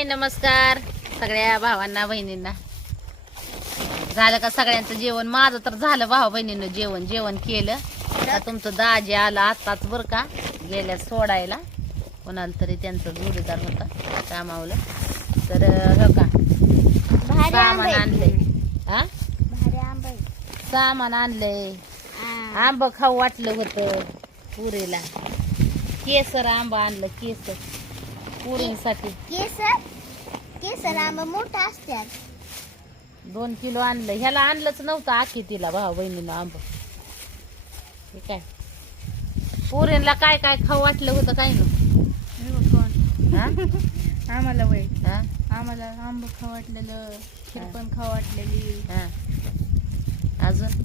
हाय नमस्कार. सगळ्या भावांना बहिणींना. झालं का सगळ्यांचं जेवण? माझं तर झालं भावा बहिणीनं जेवण. जेवण केलं. आता तुमचं दाजी आलं आत्ताच बरं का? गेल्या सोडायला. कोणाला तरी त्यांचं जोडीदार होता कामावलं. तर हो का भारी सामान आंबे. आणलंय. हा सामान आणलंय. आंब खाऊ वाटलं होतं पुरीला. केसर आंबा आणलं केसर. पुरीसाठी. केसर केसर आंबा मोठा असतात दोन किलो आणलं. ह्याला आणलंच नव्हतं आखी तिला भाऊ बहिणीनं आंब. ठीक आहे. पुरीला काय काय खाऊ वाटलं होतं काय ना हा? आम्हाला वय. हा? आम्हाला आंब खाऊ वाटलेलं खीर पण खाऊ वाटलेली. हा. अजून?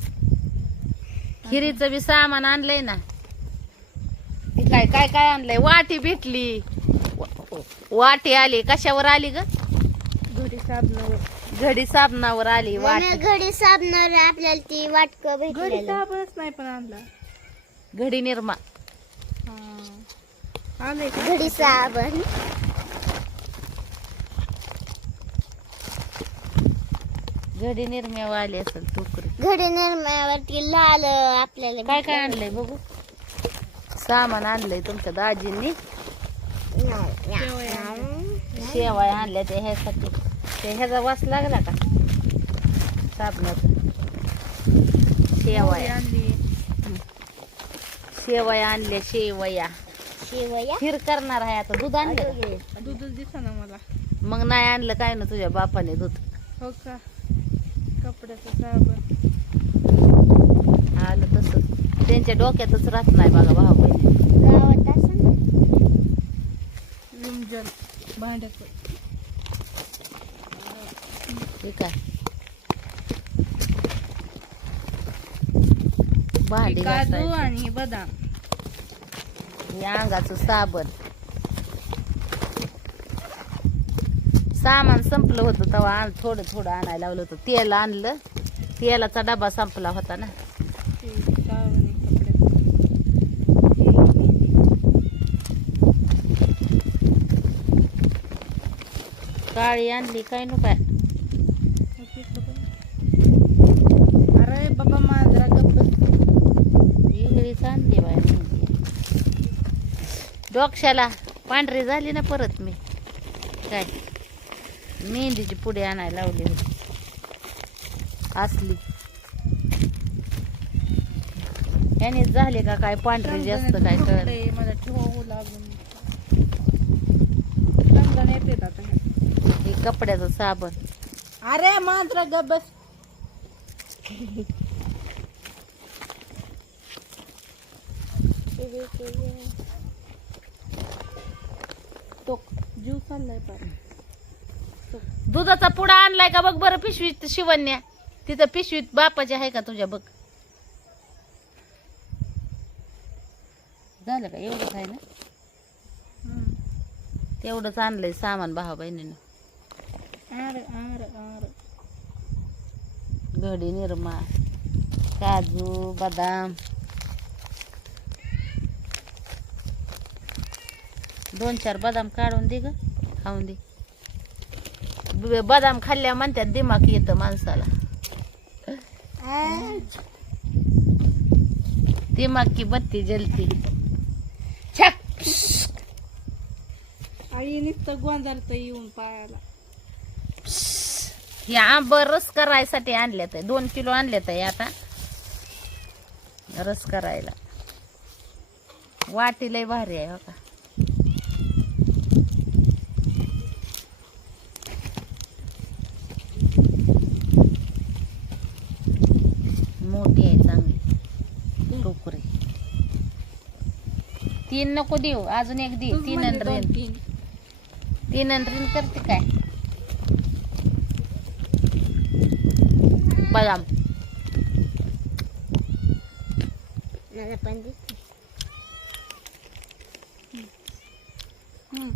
खिरीचं बी सामान आणलंय ना. हे काय काय काय आणलंय? वाटी भेटली. वाटी आली. कशावर आली ग? घरी साबण घडी साबणावर आली वाटी. घडी साबणार आपल्याला ती वाटक भेटलेलं. साबणच नाही पण आणला. घडी निर्मा. हा. का घडी साबण. घडी निर्म्यावर आली असेल टोकरी. घडी निर्म्यावरती लाल आपल्याला काय काय आणलंय बघू? सामान आणलंय तुमच्या दाजींनी. शेवाय आणल्या ते ह्यासाठी. ते ह्याचा वास लागला का? साबणाचा. शेवाया आणली शेवया आणल्या शेवया. शेवया? खीर करणार आहे आता. दूध आणलं? दूधच दिसा ना मला. मग नाही आणलं काय ना तुझ्या बापाने दूध? हो का? कपड्याचं साबण. आलं तसं. त्यांच्या डोक्यातच राहत नाही बघा भाऊ बहिणी गावात असं ना? विमजल भांड्याचं ठीक आहे. भांडी काजू घासायची. आणि हे बदाम. हे अंगाचं साबण. सामान संपलं होतं तेव्हा आण थोडं थोडं आणायला लावलं होतं. तेल आणलं. तेलाचा डबा संपला होता ना ते साबण आहे कपड्याचं काळी आणली काय नु काय अरे बाबा मांजरा गप्प वेगळीच आणली बाय डोक्षाला पांढरी झाली ना परत मी. काय? मेहंदीची पुढे आणायला लावली होती. असली. याने झाले का काय पांढरी जास्त काय कळ मला ठेवावं लागून रमजान येते आता हे. हे कपड्याचं साबण. अरे मांजरा गप्प बस. तो जीव चाललाय पार. दुधाचा पुडा आणलाय का बघ बरं पिशवीत शिवण्या. तिथं पिशवीत बापाची आहे का तुझ्या बघ. झालं का एवढंच आहे ना. तेवढंच आणलंय सामान भावा बहिणीनं. अरे अरे अरे घडी निरमा काजू बदाम. दोन चार बदाम काढून दे ग खाऊन दे. बदाम खाल्ल्या म्हणतात दिमाग येतं माणसाला. दिमाग की बत्ती जलती. आई नुसतं गोंजारत येऊन पायाला. हे आंब रस करायसाठी आणल्यात दोन किलो आणल्यात आहे आता. रस करायला. वाटी लय भारी आहे हो का? मोठी आहे चांगली. टोकरी. तीन नको देऊ. अजून एक दे. तीन म्हणली आणि दोन रेन तीन. तीन आणि रेन करते काय? बदाम मला पण दिसते हम्म.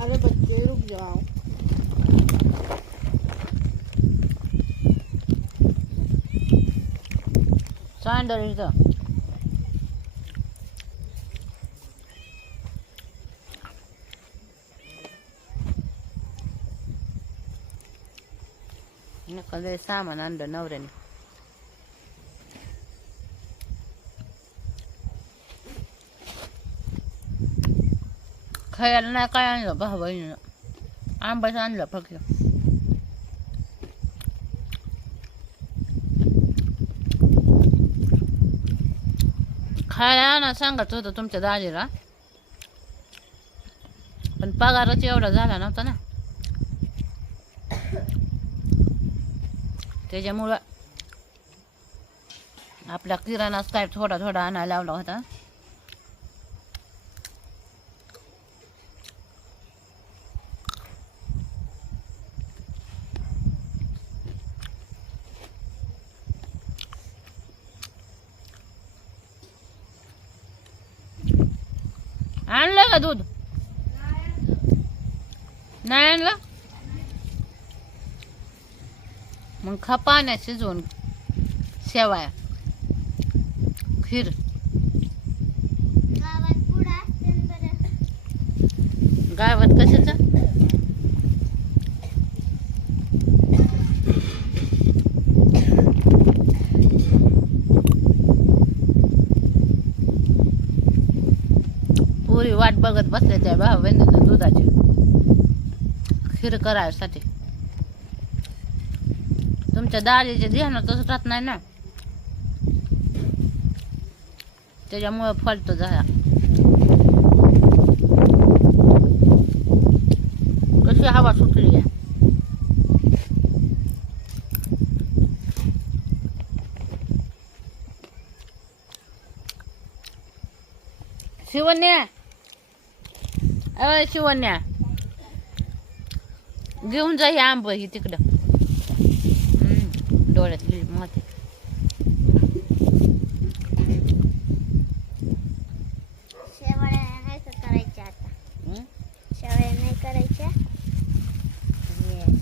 अरे बच्चे रुक जाओ सँडल इथं लय सामान आणलं नवऱ्याने खायला नाही काय आणलं भाऊ बहिणीनं आंबाच आणलं फक्त खायला आणा सांगत होतं तुमच्या दाजीला पण पगारच एवढा झाला नव्हता ना त्याच्यामुळं आपल्या किराणाच काय थोडा थोडा आणायला लावला होता. आणलं का दूध? नाही आणलं? मग खा पाण्यात शिजवून शेवाया. खीर. गावात कशाचं? पुरी वाट बघत बसल्या त्या बहिणींना दुधाची. खीर करायसाठी. तुमच्या दाळीच्या ध्यानातच राहत नाही ना. त्याच्यामुळे फलतो झाला. कशी हवा सुटली आहे? शिवन्या अ शिवन्या घेऊन जा हे आंब ही तिकडं. हम्म, डोळ्यात गेली माती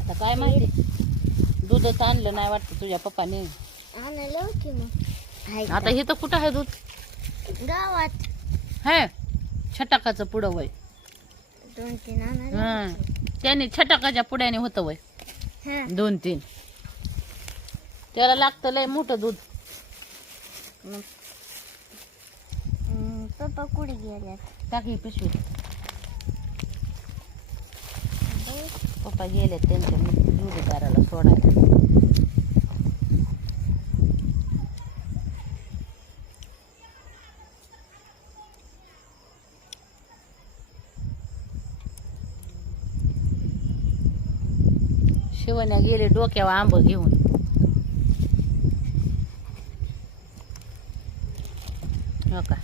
आता काय माहिती दूधच आणलं नाही वाटतं तुझ्या पप्पाने आणलं की मग? आता हे तर कुठं आहे दूध गावात है छटाकाचं पुढं वय दोन तीन हा त्याने छटाकाच्या पुढ्याने होतं वय हा दोन तीन त्याला लागतं लय मोठं दूध. पप्पा कुठे गेल्यात? टाकी पिशवी. पप्पा गेले त्यांच्या जोडीदाराला सोडायला. शिवण्या गेले डोक्यावर आंब घेऊन हो का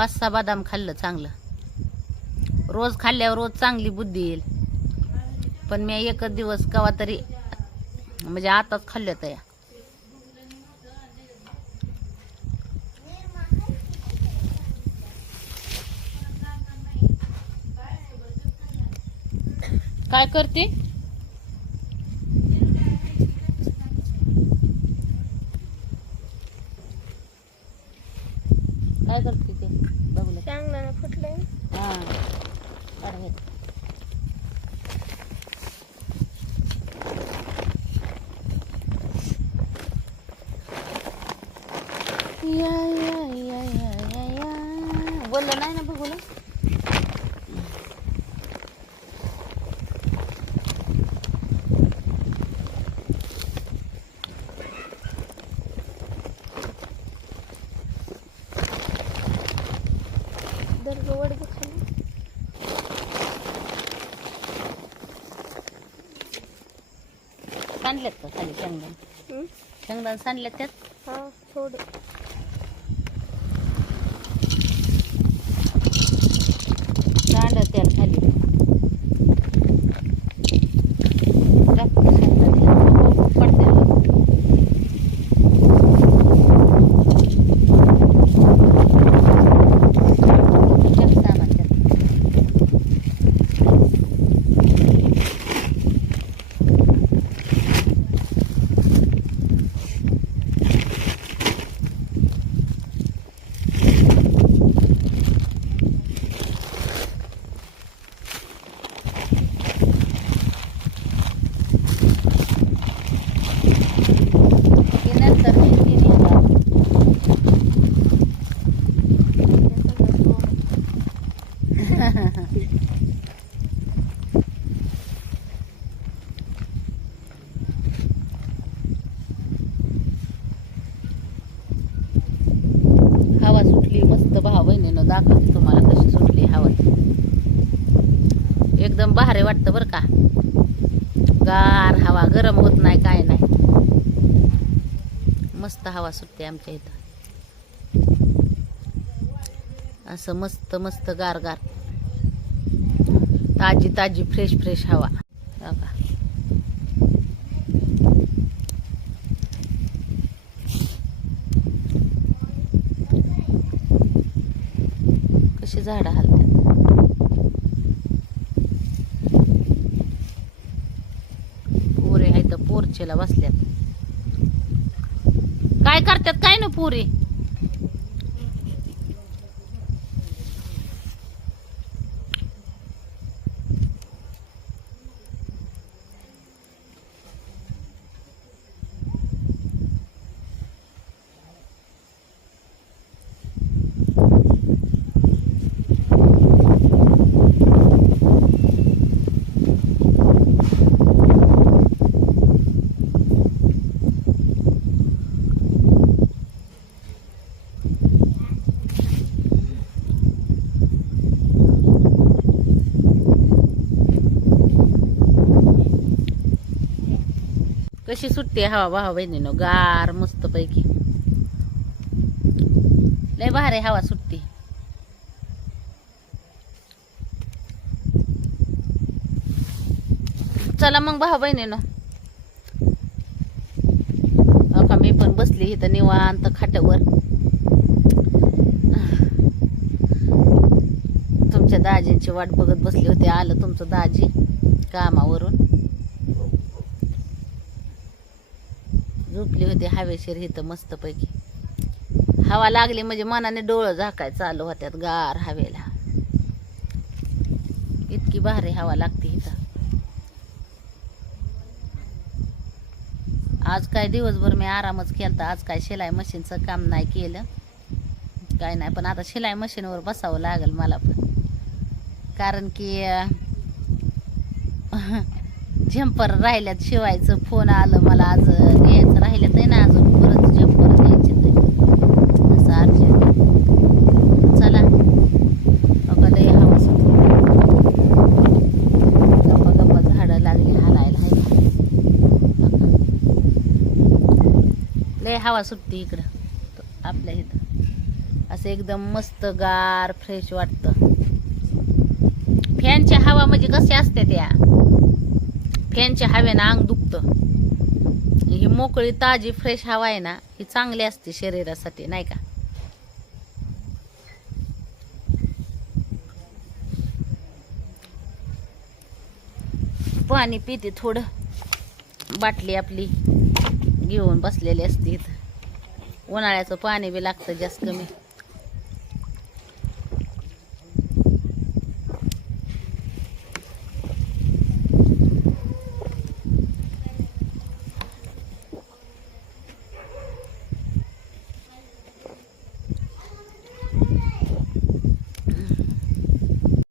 पाच सहा बदाम खाल्लं चांगलं. रोज खाल्ल्यावर रोज चांगली बुद्धी येईल. पण मी एकच दिवस कवा तरी म्हणजे आताच खाल्लं तया काय करते? काय करते ते? बघलं चांगलं फुटलंय. हा. काढ दरगवड खाली सांडल्यात का खाली शेंगदाण? शेंगदाण सांडल्यात त्यात? हा थोडं. दाखवते तुम्हाला कशी सुटली हवं. एकदम भारी वाटतं बरं का. गार हवा गरम होत नाही काय नाही. मस्त हवा सुटते आमच्या इथं. असं मस्त मस्त गार गार. ताजी ताजी फ्रेश फ्रेश हवा. का अशी झाडं हलतात. पोरे आहेत पोरचेला बसल्यात. काय करतात? काय ना पोरी? कशी सुटते हवा भावा बहिणीनं. गार मस्त पैकी. लय भारी हवा सुटते चला मग भावा बहिणीनं. हो का मी पण बसली इथं निवांत खाटावर. तुमच्या दाजींची वाट बघत बसली होती. आलं तुमचं दाजी कामावरून. झोपली होती हवेशीर इथं मस्तपैकी. हवा लागली म्हणजे मनाने डोळं झाकाय चालू होत्यात गार हवेला. इतकी भारी हवा लागते इथं आज काय दिवसभर मी आरामच केलता आज काय शिलाई मशीनचं काम नाही केलं. काय नाही पण आता शिलाई मशीनवर बसावं लागेल मला पण. कारण की अं, झंपर राहिल्यात शिवायचं फोन आलं मला आज द्यायचं आहे ना अजून परत जॉब परत यायचे ते. असं अर्जंट चला. बघा लय हवा गप्पा गप्पा झाडं लागली हालायला हाय का? लय हवा सुटते इकडं. आपल्या इथं. असं एकदम मस्त गार फ्रेश वाटतं. फॅनच्या हवा म्हणजे कसे असते त्या? फॅनच्या हवेनं अंग दुख मोकळी ताजी फ्रेश हवा आहे ना ही चांगली असते शरीरासाठी नाही का? पाणी पिते थोडं. बाटली आपली घेऊन बसलेली असते इथं. उन्हाळ्याचं पाणी बी लागतं जास्त कमी.